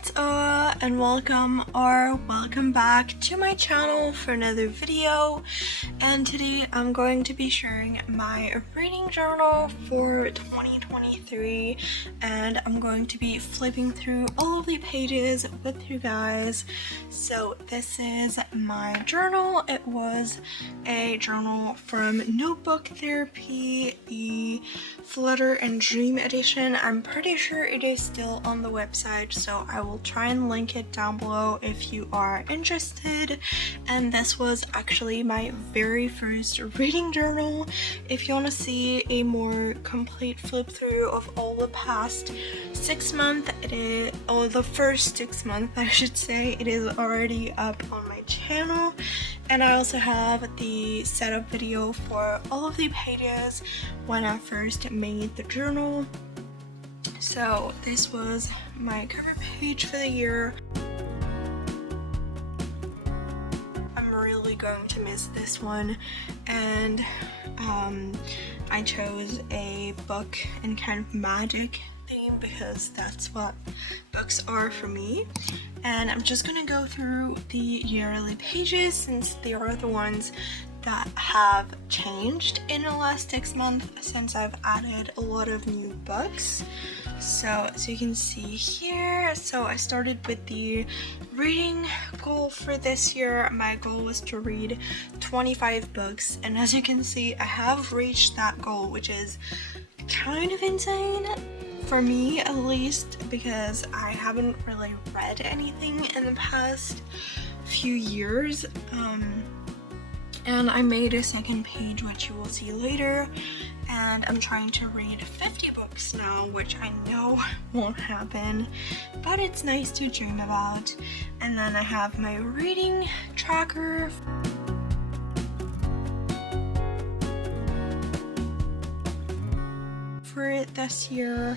What's up and welcome back to my channel for another video, and today I'm going to be sharing my reading journal for 2023 and I'm going to be flipping through all of the pages with you guys. So this is my journal. It was a journal from Notebook Therapy, the Flutter and Dream edition. I'm pretty sure it is still on the website, so I will try and link it down below if you are interested. And this was actually my very first reading journal. If you want to see a more complete flip through of all the past 6 months, the first 6 months I should say, it is already up on my channel. And I also have the setup video for all of the pages when I first made the journal. So this was my cover page for the year. I'm really going to miss this one, and I chose a book and kind of magic theme because that's what books are for me. And I'm just gonna go through the yearly pages since they are the ones that have changed in the last 6 months since I've added a lot of new books. So as you can see here, so I started with the reading goal for this year. My goal was to read 25 books, and as you can see, I have reached that goal, which is kind of insane for me, at least, because I haven't really read anything in the past few years. And I made a second page, which you will see later, and I'm trying to read 50 books now, which I know won't happen, but it's nice to dream about. And then I have my reading tracker for this year,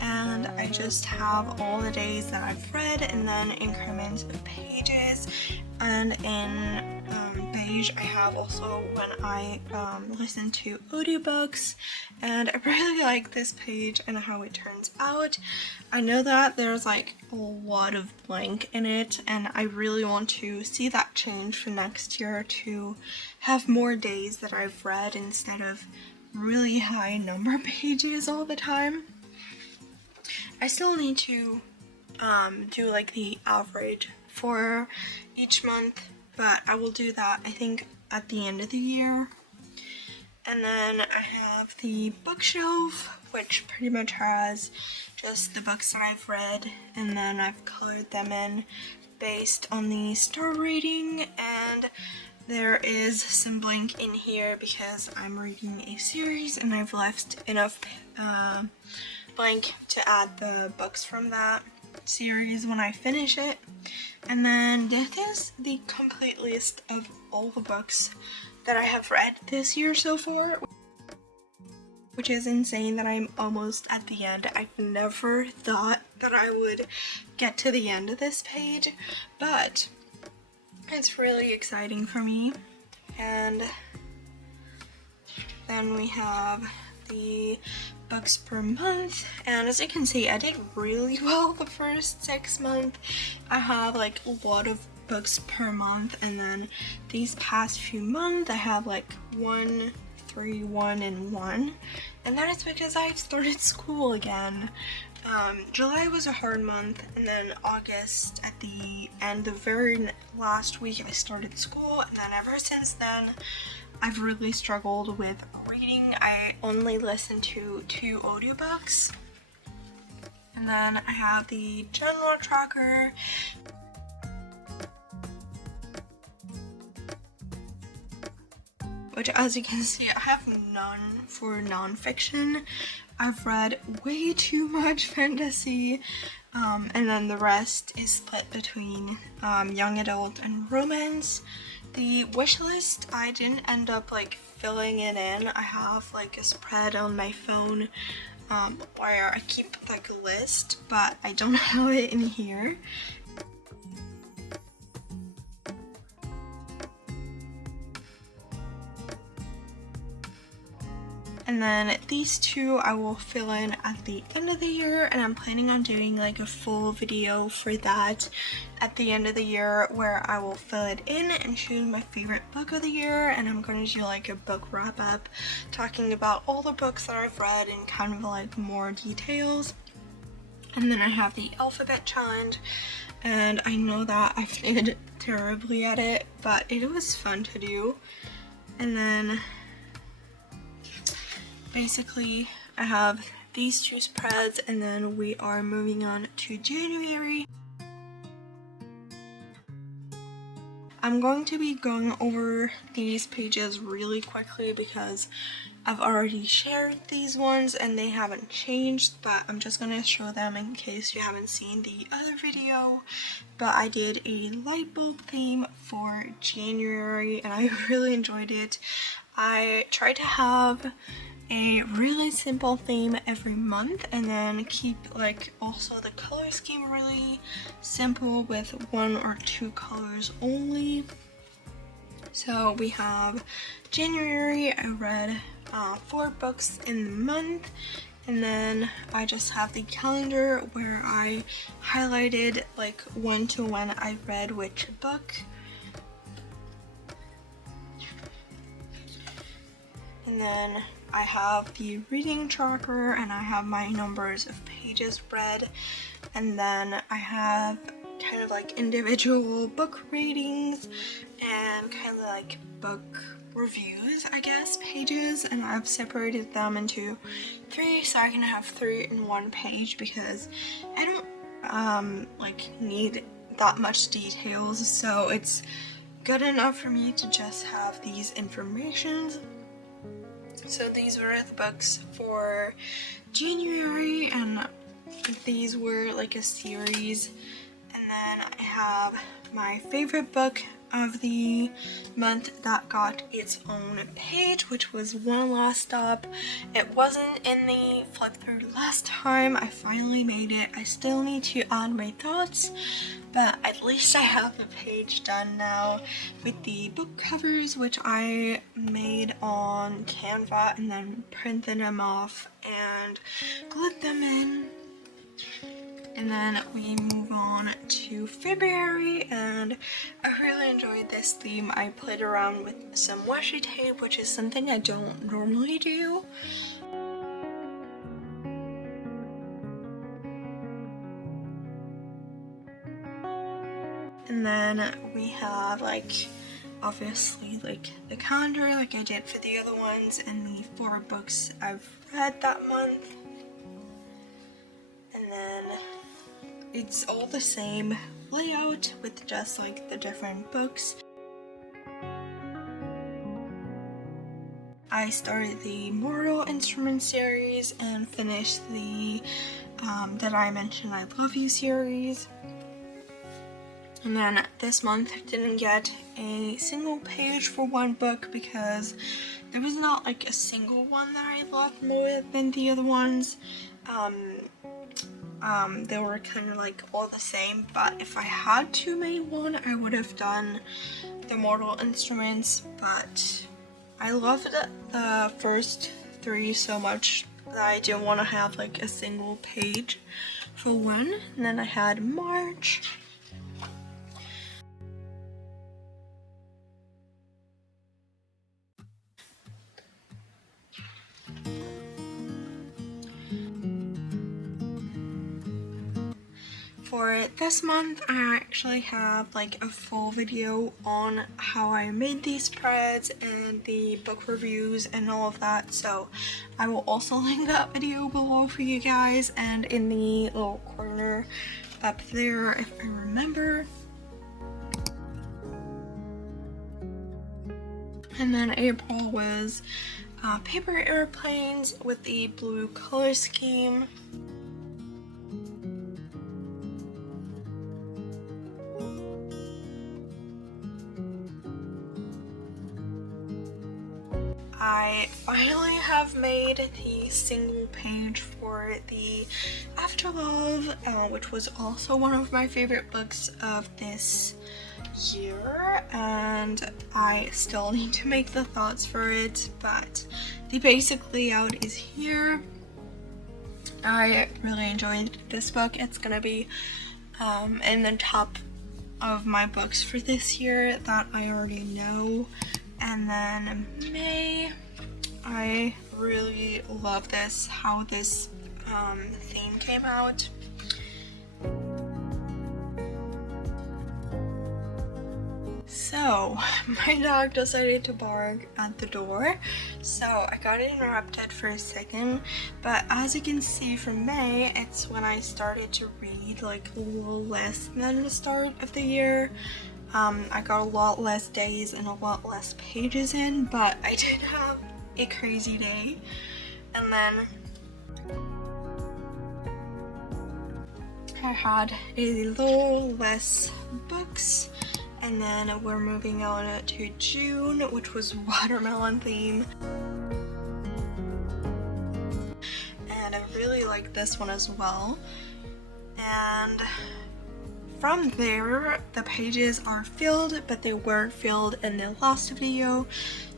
and I just have all the days that I've read and then increments of pages. And in page I have also when I listen to audiobooks, and I really like this page and how it turns out. I know that there's like a lot of blank in it, and I really want to see that change for next year to have more days that I've read instead of really high number pages all the time. I still need to do like the average for each month, but I will do that I think at the end of the year. And then I have the bookshelf, which pretty much has just the books that I've read, and then I've colored them in based on the star rating. And there is some blank in here because I'm reading a series and I've left enough blank to add the books from that series when I finish it. And then this is the complete list of all the books that I have read this year so far, which is insane that I'm almost at the end. I've never thought that I would get to the end of this page, but it's really exciting for me. And then we have the books per month, and as you can see, I did really well the first 6 months. I have like a lot of books per month, and then these past few months I have like 1, 3, 1, and 1, and that is because I've started school again. July was a hard month, and then August at the end, the very last week, I started school, and then ever since then I've really struggled with reading. I only listen to 2 audiobooks. And then I have the general tracker, which as you can see, I have none for nonfiction. I've read way too much fantasy, and then the rest is split between young adult and romance. The wish list, I didn't end up like filling it in. I have like a spread on my phone where I keep like a list, but I don't have it in here. And then these two I will fill in at the end of the year, and I'm planning on doing like a full video for that at the end of the year where I will fill it in and choose my favorite book of the year, and I'm going to do like a book wrap up talking about all the books that I've read and kind of like more details. And then I have the alphabet challenge, and I know that I did terribly at it, but it was fun to do. And then basically I have these two spreads, and then we are moving on to January. I'm going to be going over these pages really quickly because I've already shared these ones and they haven't changed, but I'm just going to show them in case you haven't seen the other video. But I did a light bulb theme for January and I really enjoyed it. I tried to have a really simple theme every month and then keep like also the color scheme really simple with 1 or 2 colors only. So we have January, I read 4 books in the month, and then I just have the calendar where I highlighted like when I read which book. And then I have the reading tracker and I have my numbers of pages read, and then I have kind of like individual book ratings and kind of like book reviews, I guess, pages, and I've separated them into 3 so I can have 3 in one page because I don't like need that much details, so it's good enough for me to just have these informations. So these were the books for January, and these were like a series. And then I have my favorite book of the month that got its own page, which was One Last Stop. It wasn't in the flip through last time. I finally made it. I still need to add my thoughts, but at least I have the page done now with the book covers, which I made on Canva and then printed them off and glued them in. And then we move on to February, and I really enjoyed this theme. I played around with some washi tape, which is something I don't normally do. And then we have like obviously like the calendar like I did for the other ones, and the 4 books I've read that month. And then it's all the same layout with just like the different books. I started the Mortal Instruments series and finished the That I Mentioned I Love You series. And then this month I didn't get a single page for one book because there was not like a single one that I loved more than the other ones. They were kind of like all the same, but if I had to make one, I would have done the Mortal Instruments, but I loved the first 3 so much that I didn't want to have like a single page for one. And then I had March. For this month, I actually have like a full video on how I made these spreads and the book reviews and all of that, so I will also link that video below for you guys and in the little corner up there if I remember. And then April was paper airplanes with the blue color scheme. I finally have made the single page for the After Love, which was also one of my favorite books of this year, and I still need to make the thoughts for it, but the basic layout is here. I really enjoyed this book. It's gonna be in the top of my books for this year that I already know. And then May, I really love this, how this theme came out. So, my dog decided to bark at the door, so I got interrupted for a second, but as you can see from May, it's when I started to read like a little less than the start of the year. I got a lot less days and a lot less pages in, but I did have a crazy day. And then I had a little less books. And then we're moving on to June, which was watermelon theme. And I really like this one as well. And from there, the pages are filled, but they weren't filled in the last video.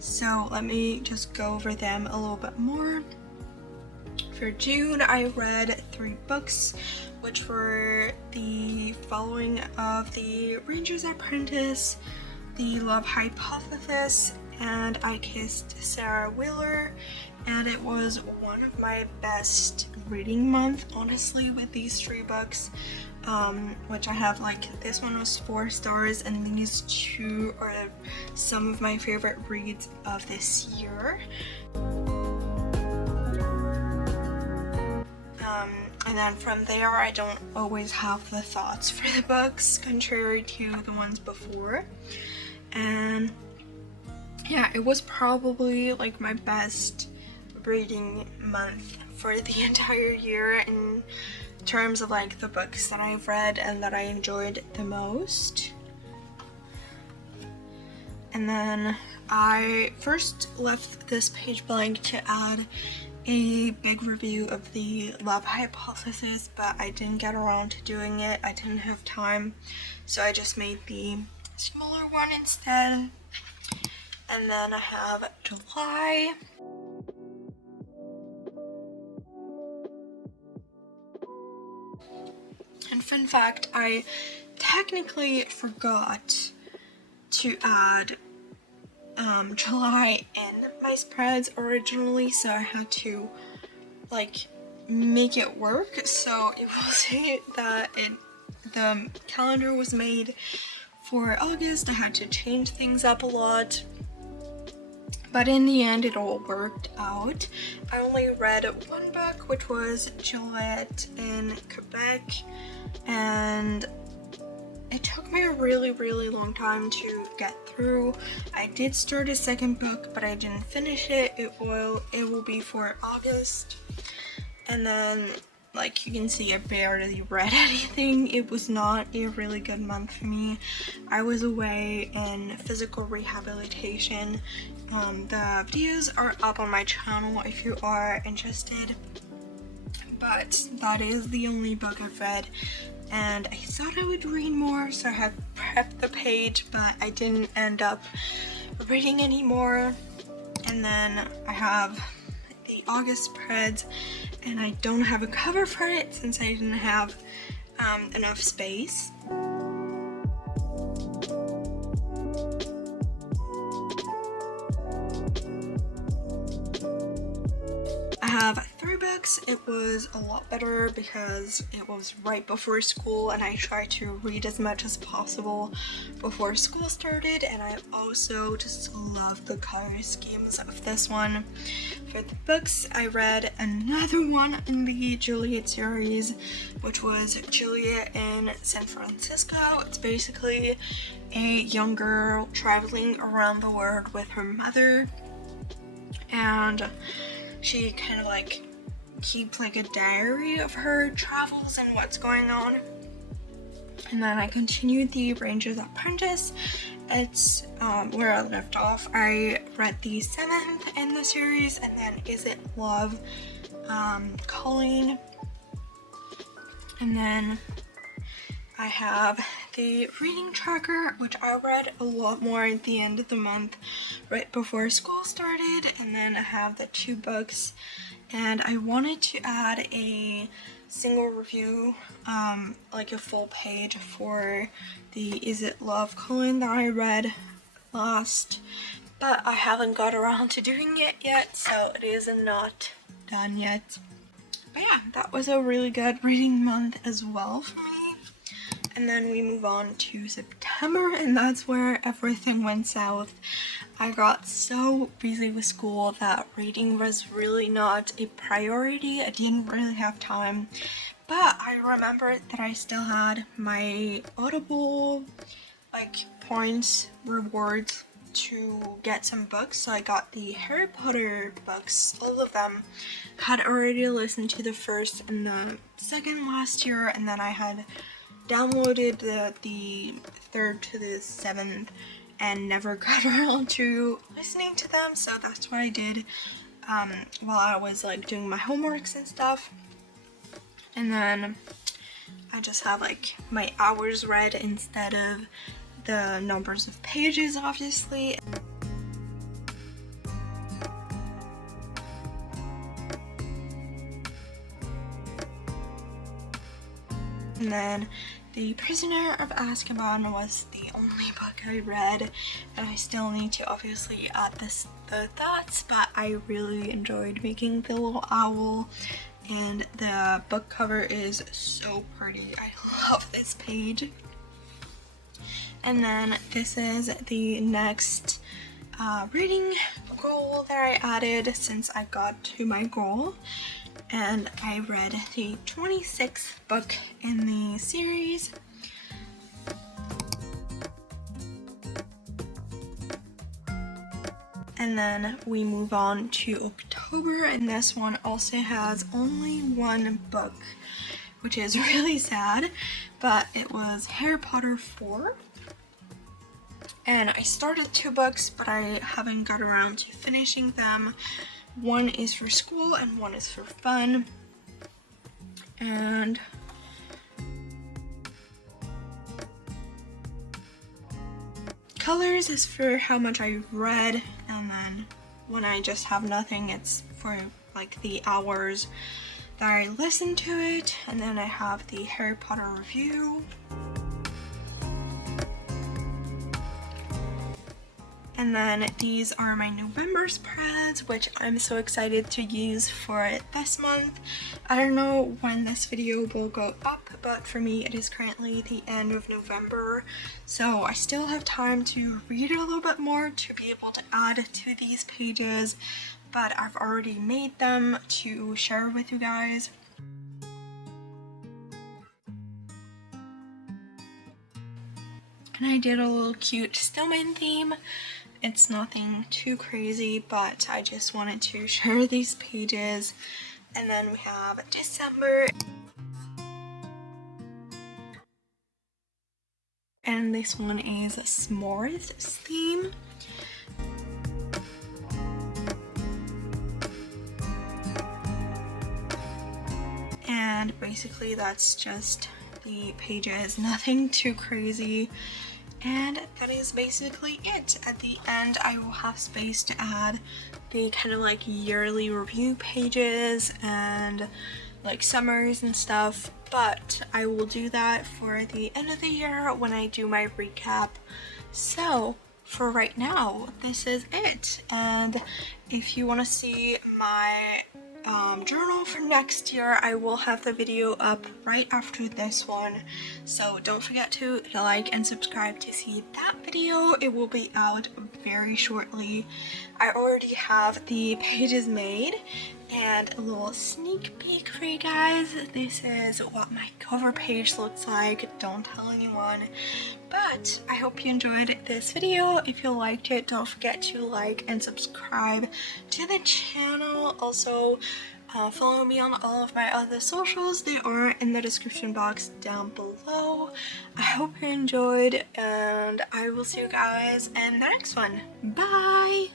So let me just go over them a little bit more. For June, I read 3 books, which were the following of The Ranger's Apprentice, The Love Hypothesis, and I Kissed Sarah Wheeler. And it was one of my best reading month, honestly, with these 3 books, which I have, like, this one was 4 stars, and these 2 are some of my favorite reads of this year. And then from there, I don't always have the thoughts for the books, contrary to the ones before. And yeah, it was probably like my best reading month for the entire year in terms of like the books that I've read and that I enjoyed the most. And then I first left this page blank to add a big review of The Love Hypothesis, but I didn't get around to doing it. I didn't have time, so I just made the smaller one instead. And then I have July. And fun fact, I technically forgot to add July in my spreads originally, so I had to like make it work. So it will say that the calendar was made for August. I had to change things up a lot, but in the end it all worked out. I only read 1 book, which was Juliet in Quebec, and it took me a really long time to get through. I did start a 2nd book, but I didn't finish it. It will be for August. And then, like you can see, I barely read anything. It was not a really good month for me. I was away in physical rehabilitation. The videos are up on my channel if you are interested. But that is the only book I've read. And I thought I would read more, so I had prepped the page, but I didn't end up reading anymore. And then I have the August spreads, and I don't have a cover for it since I didn't have enough space. I have 3 books. It was a lot better because it was right before school, and I tried to read as much as possible before school started. And I also just love the color schemes of this one. For the books, I read another one in the Juliet series, which was Juliet in San Francisco. It's basically a young girl traveling around the world with her mother, and she kind of like keeps like a diary of her travels and what's going on. And then I continued The Ranger's Apprentice. It's where I left off. I read the 7th in the series, and then Is It Love, Colleen. And then I have the reading tracker, which I read a lot more at the end of the month right before school started, and then I have the 2 books, and I wanted to add a single review, like a full page for the Is It Love colon that I read last, but I haven't got around to doing it yet, so it is not done yet. But yeah, that was a really good reading month as well for me. And then we move on to September, and that's where everything went south. I got so busy with school that reading was really not a priority. I didn't really have time, but I remembered that I still had my Audible points rewards to get some books, so I got the Harry Potter books, all of them. Had already listened to the first and the second last year, and then I had downloaded the third to the 7th and never got around to listening to them, so that's what I did while I was like doing my homeworks and stuff. And then I just have like my hours read instead of the numbers of pages, obviously. And then The Prisoner of Azkaban was the only book I read, and I still need to obviously add the thoughts, but I really enjoyed making the little owl, and the book cover is so pretty. I love this page. And then this is the next reading goal that I added since I got to my goal, and I read the 26th book in the series. And then we move on to October, and this one also has only 1 book, which is really sad, but it was Harry Potter 4. And I started 2 books, but I haven't got around to finishing them. 1 is for school and 1 is for fun. And colors is for how much I've read, and then when I just have nothing, it's for like the hours that I listen to it. And then I have the Harry Potter review. And then these are my November spreads, which I'm so excited to use for this month. I don't know when this video will go up, but for me it is currently the end of November, so I still have time to read a little bit more to be able to add to these pages, but I've already made them to share with you guys. And I did a little cute snowman theme. It's nothing too crazy, but I just wanted to share these pages. And then we have December. And this one is a s'mores theme. And basically that's just the pages, nothing too crazy. And that is basically it. At the end, I will have space to add the kind of like yearly review pages and like summaries and stuff, but I will do that for the end of the year when I do my recap. So for right now, this is it. And if you want to see my journal for next year, I will have the video up right after this one, so don't forget to like and subscribe to see that video. It will be out very shortly. I already have the pages made and a little sneak peek for you guys. This is what my cover page looks like. Don't tell anyone. But I hope you enjoyed this video. If you liked it, don't forget to like and subscribe to the channel. Also, follow me on all of my other socials. They are in the description box down below. I hope you enjoyed, and I will see you guys in the next one. Bye!